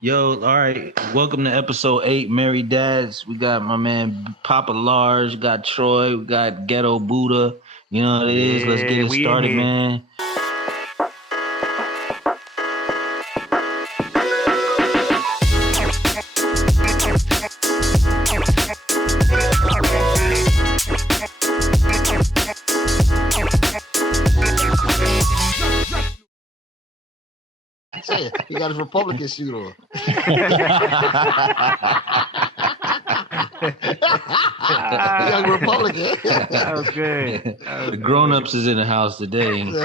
Yo, all right. Welcome to episode 8, Married Dads. We got my man Papa Large, got Troy, we got Ghetto Buddha. You know what it is. Let's get Yeah, it we in started, here. man. Say, he got his Republican suit on. He got a Republican. That was good. The grown-ups is in the house today. You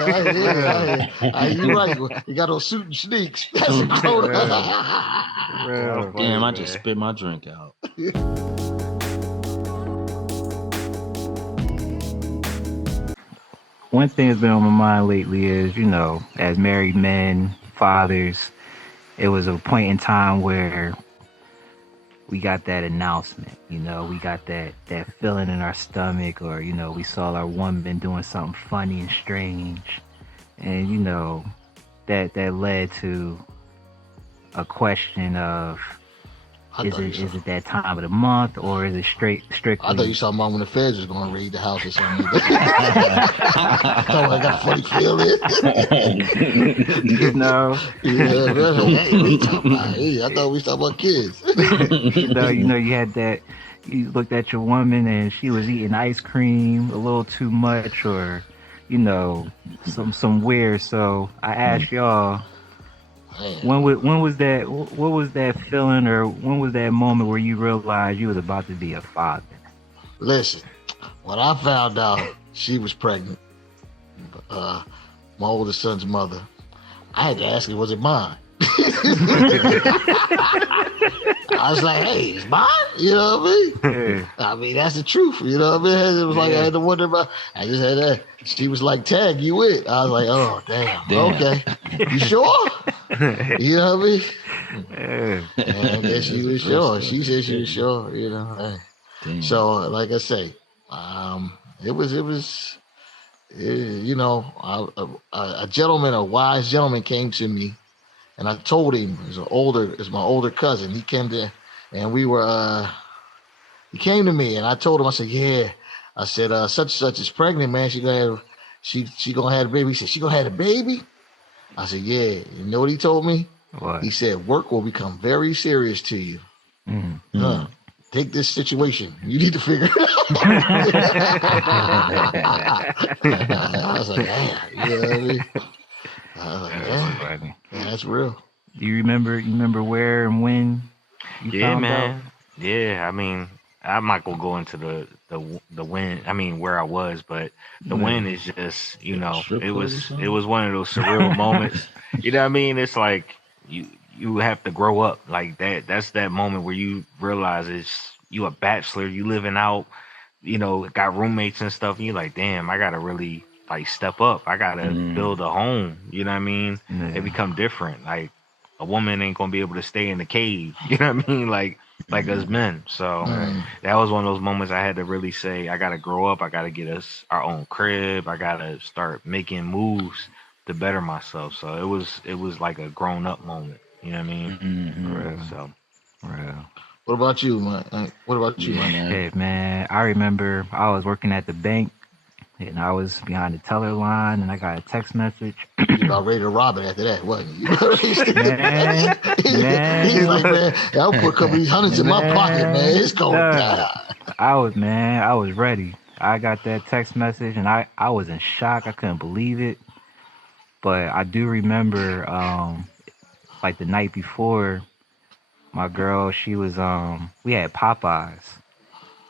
right. You got those suit and sneaks. That's a grown up. Damn, I just spit my drink out. One thing that's been on my mind lately is, as married men, fathers, it was a point in time where we got that announcement, we got that feeling in our stomach, or, we saw our woman doing something funny and strange. And, that led to a question of, is it that time of the month, or is it strictly? I thought you saw mom when the feds was going to raid the house or something. I thought I got a funny feeling. Yeah, hey, what you talking about? Hey, I thought we was talking about kids. You had that. You looked at your woman and she was eating ice cream a little too much, or some weird. So I asked y'all. When was that? What was that feeling, or when was that moment where you realized you was about to be a father? Listen, when I found out she was pregnant, my oldest son's mother, I had to ask her, was it mine? I was like, hey, it's mine? You know what I mean? I mean, that's the truth. You know what I mean? It was like, I had to wonder about, I just had that. She was like, tag, you it. I was like, oh, damn. Okay. You sure? You know what I mean? And I guess she was sure. She said she was sure, So, like I say, it was, a gentleman, a wise gentleman came to me, and I told him, it's my older cousin. He came to, and he came to me, and I told him, I said, yeah. I said, such and such is pregnant, man. She gonna have a baby. He said, she gonna have a baby? I said, yeah. You know what he told me? What? He said, work will become very serious to you. Mm-hmm. Take this situation. You need to figure it out. I was like, damn. You know what I mean? I was like, damn. Yeah, that's real. Do you remember where and when you found out? Yeah, I mean, I'm not gonna go into the when. I mean, where I was, but the when is just, it was one of those surreal moments. You know what I mean? It's like you have to grow up like that. That's that moment where you realize you a bachelor, you living out, got roommates and stuff, and you're like, damn, I gotta really like step up. I gotta build a home. You know what I mean? Yeah. It become different. Like a woman ain't gonna be able to stay in the cave. You know what I mean? Like us men. So that was one of those moments I had to really say, I gotta grow up. I gotta get us our own crib. I gotta start making moves to better myself. So it was like a grown up moment. You know what I mean? Real. So Real. What about you, man? Man? Hey, man, I remember I was working at the bank, and I was behind the teller line, and I got a text message. You about ready to rob it after that, wasn't you? man. He's like, man, I'll put a couple of these hundreds in my pocket, man. It's going down. I was ready. I got that text message, and I was in shock. I couldn't believe it. But I do remember, like the night before, my girl, she was, we had Popeyes,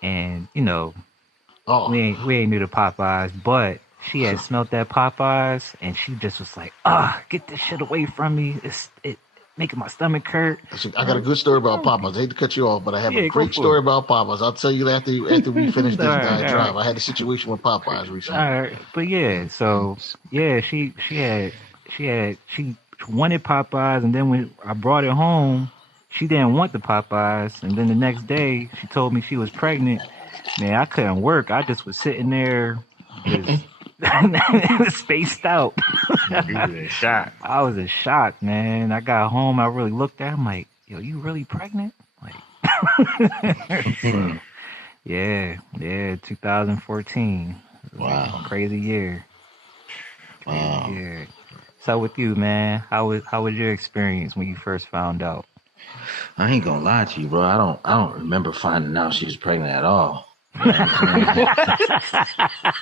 and, we ain't new to Popeyes, but she had smelt that Popeyes, and she just was like, get this shit away from me. It making my stomach hurt. I got a good story about Popeyes. I hate to cut you off, but I have a great story about Popeyes. I'll tell you after we finish this drive. I had a situation with Popeyes recently. All right. But yeah, so yeah, she wanted Popeyes, and then when I brought it home, she didn't want the Popeyes, and then the next day she told me she was pregnant. Man, I couldn't work. I just was sitting there, just spaced out. you was in shock. I was in shock, man. I got home. I really looked at her. I'm like, yo, you really pregnant? Like, so, yeah, 2014. Wow. Crazy year. Wow. Yeah. So with you, man, how was your experience when you first found out? I ain't gonna lie to you, bro. I don't remember finding out she was pregnant at all. You know what I'm saying?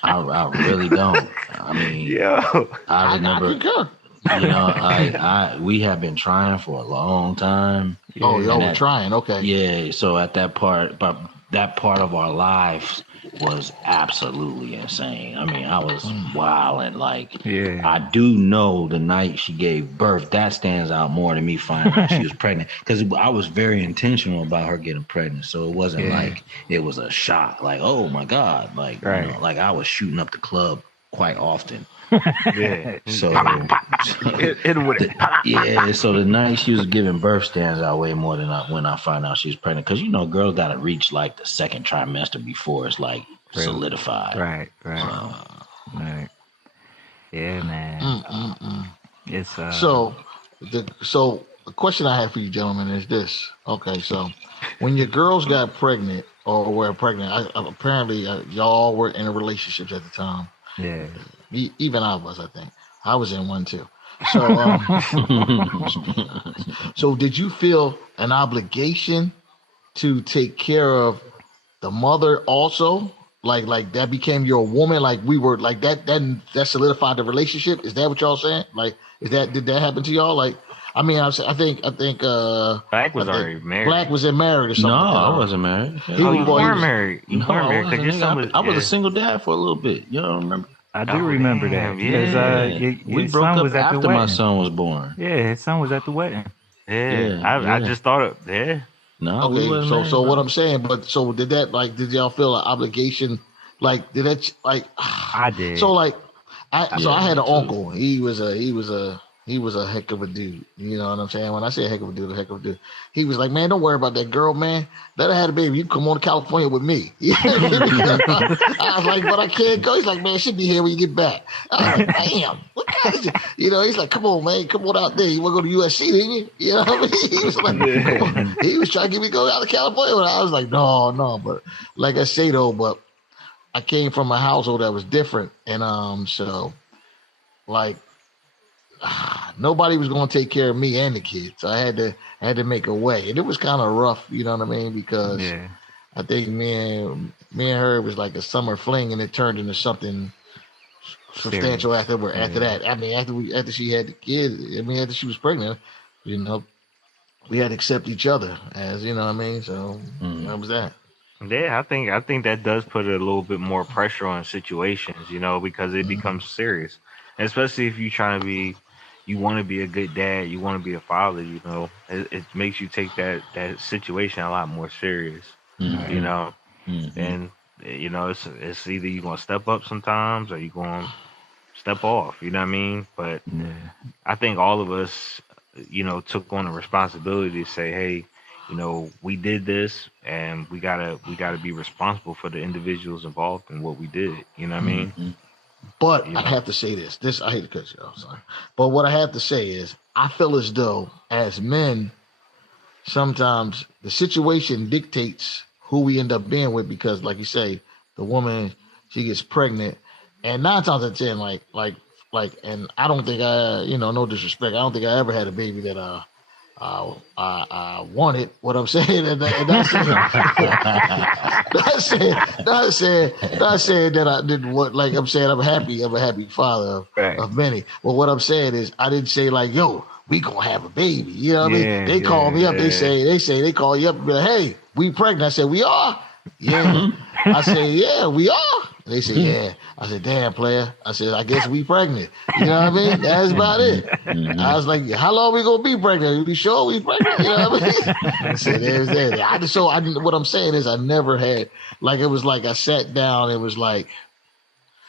I really don't. I mean, Yo. I remember. concur. We have been trying for a long time. Oh, y'all And were trying. Okay. Yeah, so at that part, but that part of our lives was absolutely insane. I mean, I was wilding. Like, Yeah. I do know the night she gave birth, that stands out more than me finding out she was pregnant. Because I was very intentional about her getting pregnant. So it wasn't like it was a shock. Like, oh my God. Like, Right. like I was shooting up the club quite often. Yeah. So, It would. yeah, so the night she was giving birth stands out way more than when I find out she's pregnant. Because, girls got to reach like the second trimester before it's like solidified. Right. Right. Yeah, man. It's So the question I have for you gentlemen is this. Okay, so when your girls got pregnant or were pregnant, apparently y'all were in a relationships at the time. yeah. Even I was, I think. I was in one too. So, so did you feel an obligation to take care of the mother also? Like that became your woman? Like we were like that solidified the relationship? Is that what y'all saying? Like, did that happen to y'all? Like, I mean, I think Black was already married. Black was married or something. No, like I wasn't married. He Oh, was- you he weren't was- married. You No, weren't I married wasn't, because nigga. I was a single dad for a little bit. You don't remember? I do Oh, remember damn, that. yeah. Because We your broke son up was at the after my wedding. son was born. Yeah, his son was at the wedding. I just thought of No, we Okay, wasn't so married, so what bro. I'm saying, but so did y'all feel an obligation? Like, did that like? I did. So like, I had an me too. uncle. He was a heck of a dude. You know what I'm saying? When I say a heck of a dude. He was like, man, don't worry about that girl, man. Let her have a baby. You come on to California with me. I was like, but I can't go. He's like, man, she'll be here when you get back. I was like, damn. What kind of, he's like, come on, man, come on out there. You want to go to USC, didn't you? You know what I mean? He was like, come on. He was trying to get me to go out to California. And I was like, no. But like I say though, but I came from a household that was different, and so like nobody was going to take care of me and the kids. So I had to make a way, and it was kind of rough, you know what I mean? Because I think me and her was like a summer fling, and it turned into something substantial after that. I mean, after she had the kid, I mean, after she was pregnant, we had to accept each other as, you know what I mean? So that was that. Yeah, I think that does put a little bit more pressure on situations, because it becomes serious, and especially if you want to be a good dad, you want to be a father, it makes you take that situation a lot more serious, and it's either you're gonna step up sometimes or you're gonna step off, you know what I mean? But I think all of us, took on the responsibility to say, hey, we did this, and we gotta be responsible for the individuals involved in what we did. You know what I mean? But I have to say this. I hate to cut you off, sorry. But what I have to say is, I feel as though as men, sometimes the situation dictates who we end up being with, because, like you say, the woman, she gets pregnant, and 9 times out of 10, like, and I don't think no disrespect, I don't think I ever had a baby that I wanted. What I'm saying, and not saying that I didn't want. Like I'm saying, I'm a happy father of many. But what I'm saying is, I didn't say like, yo, we gonna have a baby. You know what I mean? They call me up. They say they call you up and be like, hey, we pregnant. I said, we are. Yeah. I said, yeah, we are. They said, yeah. I said, damn, player. I said, I guess we pregnant. You know what I mean? That's about it. I was like, how long we gonna be pregnant? You sure we pregnant? You know what I mean? I said, there's that. What I'm saying is, I never had, like, it was like I sat down. It was like,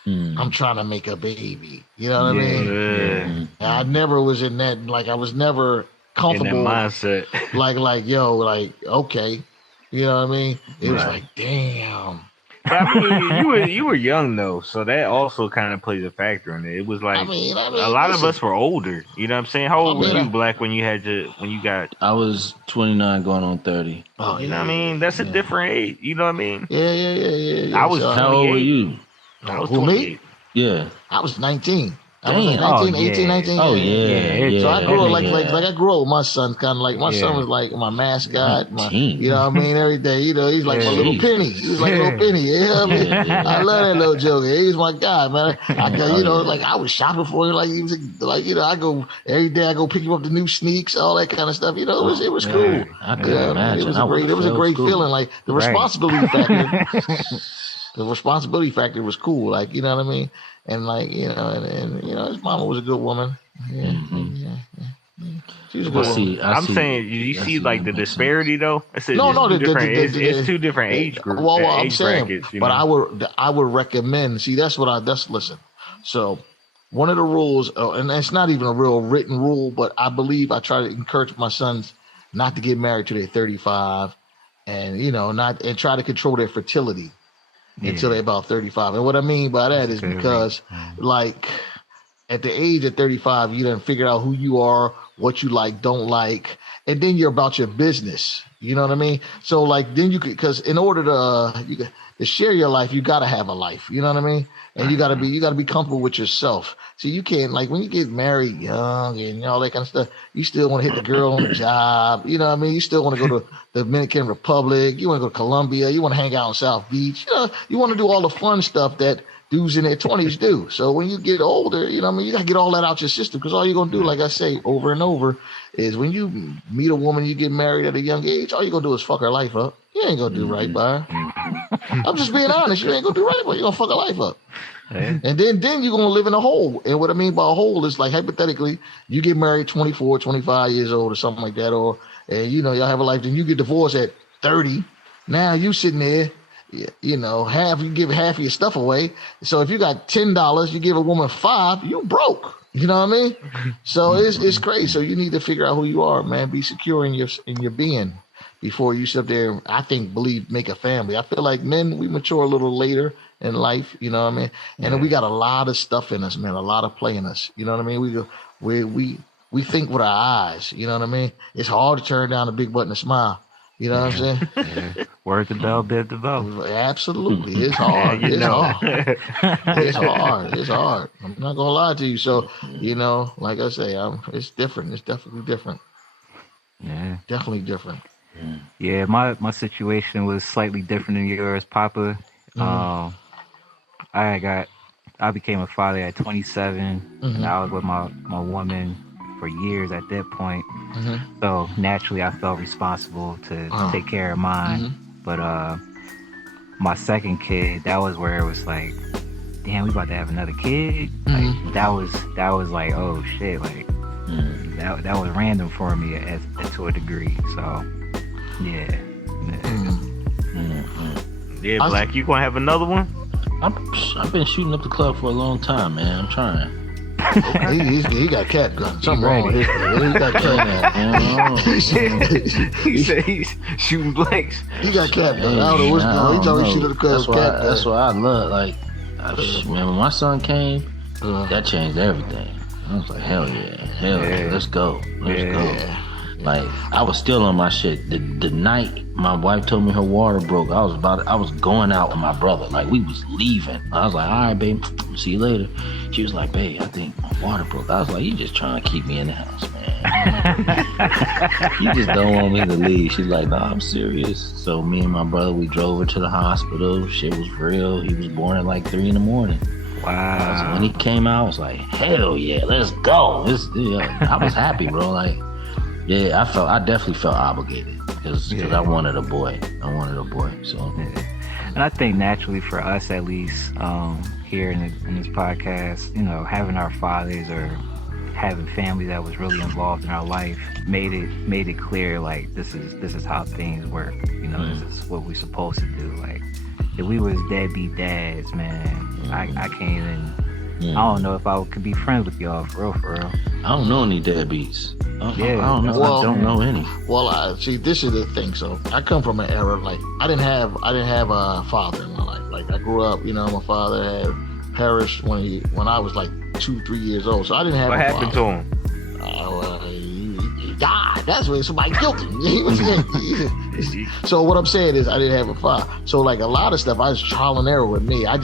I'm trying to make a baby. You know what I mean? Yeah. I never was in that. Like, I was never comfortable in that mindset. like, yo, like, okay. You know what I mean? It was like, damn. But I mean, you were young though, so that also kind of plays a factor in it. It was like a lot of us were older. You know what I'm saying? How old were you, Black, when you got? I was 29 going on 30. Oh, you know what I mean? That's a different age. You know what I mean? Yeah. I was. How old were you? I was 28. Yeah. I was 19. Damn. I was like 18, 19. Oh, yeah. So I grew up like I grew up with my son, kind of like my son was like my mascot, you know what I mean, every day. You know, he's like my little penny. He's like little penny. You know what I mean? I love that little joker. He's my guy, man. I got, you know, like I was shopping for him, like he was like, you know, I go every day. I go pick him up the new sneaks, all that kind of stuff. You know, it was cool. I could imagine. It was a great feeling. Like the responsibility factor. The responsibility factor was cool. Like, you know what I mean. And like, you know, and you know, his mama was a good woman. Yeah. She was a good woman. I'm saying, you see like the disparity though? It's two different age groups. Well, I'm saying, brackets, but I would recommend. See, listen. So, one of the rules, and it's not even a real written rule, but I believe I try to encourage my sons not to get married till they're 35, and you know, and try to control their fertility. Until they're about 35. And what I mean by that is because, like, at the age of 35, you done figured out who you are, what you like, don't like, and then you're about your business. You know what I mean? So, like, then you could, because in order to share your life, you got to have a life. You know what I mean? And you got to be comfortable with yourself. So you can't, like, when you get married young and all that kind of stuff, you still want to hit the girl on the job. You know what I mean? You still want to go to the Dominican Republic. You want to go to Colombia. You want to hang out on South Beach. You know, you want to do all the fun stuff that dudes in their 20s do. So when you get older, you know what I mean? You got to get all that out your system, because all you're going to do, like I say over and over, is when you meet a woman, you get married at a young age, all you're going to do is fuck her life up. You ain't going to do right by her. I'm just being honest. You ain't going to do right by her. You're going to fuck her life up. Yeah. And then you're going to live in a hole. And what I mean by a hole is, like, hypothetically, you get married 24, 25 years old or something like that, and you know, y'all have a life, then you get divorced at 30. Now you sitting there, you know, you give half of your stuff away. So if you got $10, you give a woman $5, you broke. You know what I mean? So it's crazy. So you need to figure out who you are, man. Be secure in your being before you sit there. Make a family. I feel like men, we mature a little later in life. You know what I mean? And then we got a lot of stuff in us, man. A lot of play in us. You know what I mean? We think with our eyes. You know what I mean? It's hard to turn down a big button and smile. You know what I'm saying? Yeah. Word to bell, bib to bell. Absolutely. It's hard. It's hard. It's hard. I'm not going to lie to you. So, you know, like I say, it's different. It's definitely different. Yeah. Definitely different. Yeah, my situation was slightly different than yours, Papa. I became a father at 27, and I was with my woman for years at that point. So naturally I felt responsible to take care of mine. But my second kid, that was where it was like, damn, we about to have another kid. Like that was like, oh shit, like that was random for me to a degree. So yeah. Yeah, Black, you gonna have another one? I've been shooting up the club for a long time, man. I'm trying. He got cat guns. Something wrong with him. He got cat guns. He said he's shooting blanks. He got cat guns. I don't know what's going on. He told me shoot at the club with cat guns. That's why I love, like, man, when my son came, that changed everything. I was like, hell yeah, let's go. Like, I was still on my shit. The night my wife told me her water broke, I was going out with my brother. Like, we was leaving. I was like, all right, babe, see you later. She was like, babe, I think my water broke. I was like, you just trying to keep me in the house, man. You just don't want me to leave. She's like, no, I'm serious. So me and my brother, we drove her to the hospital. Shit was real. He was born at like 3 a.m. Wow. So when he came out, I was like, hell yeah, let's go. I was happy, bro. Like, yeah, I definitely felt obligated because I wanted a boy. So, and I think naturally for us, at least here in this podcast, you know, having our fathers or having family that was really involved in our life made it clear, like, this is how things work. You know, this is what we're supposed to do. Like, if we was deadbeat dads, man, I can't even. I don't know if I could be friends with y'all for real. I don't know any deadbeats. I don't know. Well, I don't know any. Well, see, this is the thing. So I come from an era like I didn't have a father in my life. Like I grew up, my father had perished when I was like 2-3 years old. So I didn't have. What a happened father. to him? He died. That's when somebody killed him. So what I'm saying is I didn't have a father. So like a lot of stuff, I was trial and error with me. I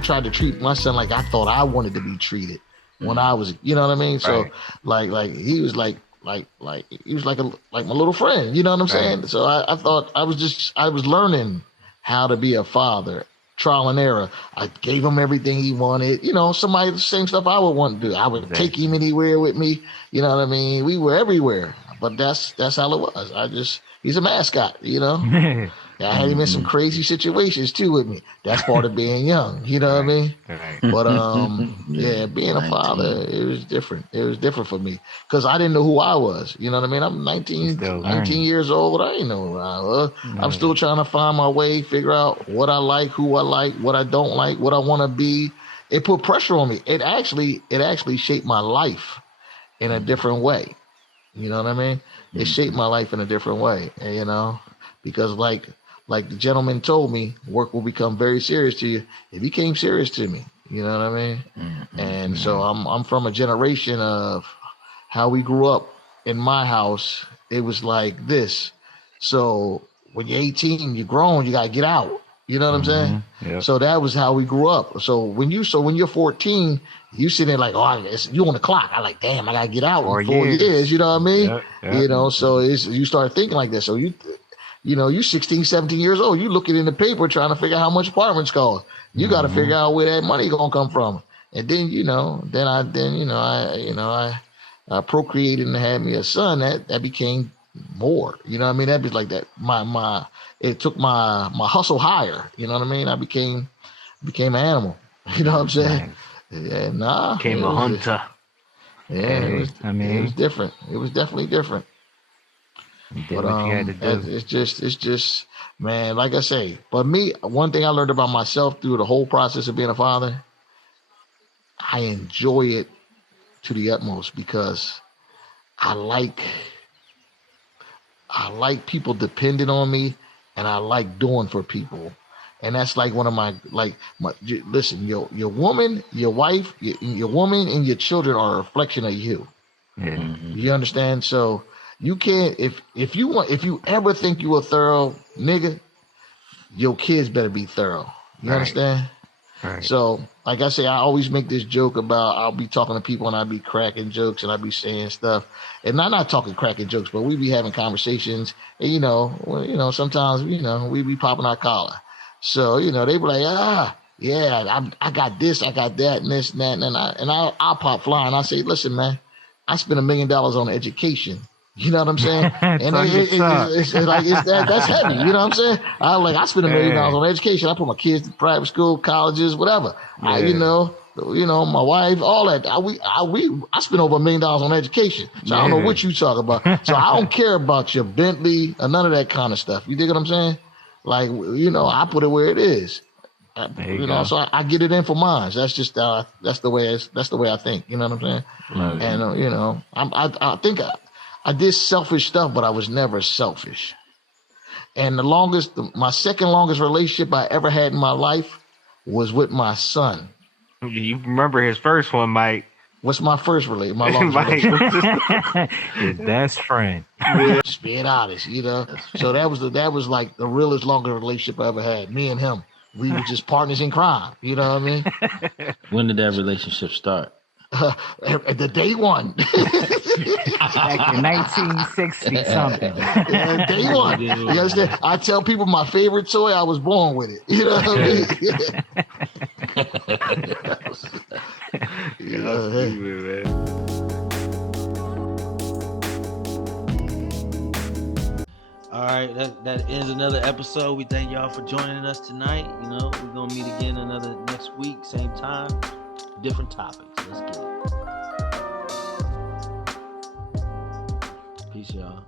tried to treat my son like I thought I wanted to be treated when I was, you know what I mean? So like he was like he was like my little friend, you know what I'm saying? So I thought I was learning how to be a father, trial and error. I gave him everything he wanted, the same stuff I would want to do. I would take him anywhere with me, you know what I mean? We were everywhere, but that's how it was. He's a mascot, I had him in some crazy situations too with me. That's part of being young, you know what I mean? Right. But being a father, it was different. It was different for me because I didn't know who I was. You know what I mean? I'm 19 years old. I didn't know who I was. I'm still trying to find my way, figure out what I like, who I like, what I don't like, what I want to be. It put pressure on me. It actually shaped my life in a different way. You know what I mean? It shaped my life in a different way, because like the gentleman told me, work will become very serious to you. It became serious to me. You know what I mean? And so I'm from a generation of how we grew up in my house. It was like this. So when you're 18, you're grown, you got to get out. You know what I'm saying? Yep. So that was how we grew up. So when you're 14, you sit there like, you on the clock. I like, damn, I got to get out in 4 years. You know what I mean? Yep. So you start thinking like this. So you're 16, 17 years old. You looking in the paper trying to figure out how much apartments cost. You got to figure out where that money gonna come from. And then I procreated and had me a son. That became more. You know what I mean? That was like that. It took my hustle higher. You know what I mean? I became an animal. You know what I'm saying? Yeah, became a hunter. It was different. It was definitely different. But you had to do. It's just, man, like I say, but me, one thing I learned about myself through the whole process of being a father, I enjoy it to the utmost because I like people depending on me, and I like doing for people. And that's like one of listen, your woman, your wife, your woman and your children are a reflection of you. Yeah. You understand? So you can't, if you ever think you a thorough nigga, your kids better be thorough. You understand? Right. So, like I say, I always make this joke about I'll be talking to people and I'll be cracking jokes and I'll be saying stuff. And I'm not talking cracking jokes, but we be having conversations. And, sometimes, we be popping our collar. So, they be like, I got this, I got that, and this and that. And I'll pop flying. I say, listen, man, I spent $1 million on education. You know what I'm saying? And it's that's heavy. You know what I'm saying? I spent $1 million on education. I put my kids in private school, colleges, whatever. Yeah. My wife, all that. I spent over $1 million on education. So I don't know what you talk about. So I don't care about your Bentley or none of that kind of stuff. You dig what I'm saying? Like, I put it where it is. So I get it in for mine. That's just that's the way I think. You know what I'm saying? Right. And I think I did selfish stuff, but I was never selfish. And my second longest relationship I ever had in my life was with my son. You remember his first one, Mike? What's my first relationship? My longest relationship. His best friend. Just being honest, So that was like the realest longest relationship I ever had. Me and him, we were just partners in crime. You know what I mean? When did that relationship start? The day one. Back in 1960 something. Day one. You understand? I tell people my favorite toy, I was born with it. You know what I mean? All right, that ends another episode. We thank y'all for joining us tonight. We're gonna meet again another next week, same time, different topics. Let's get it. Peace, y'all.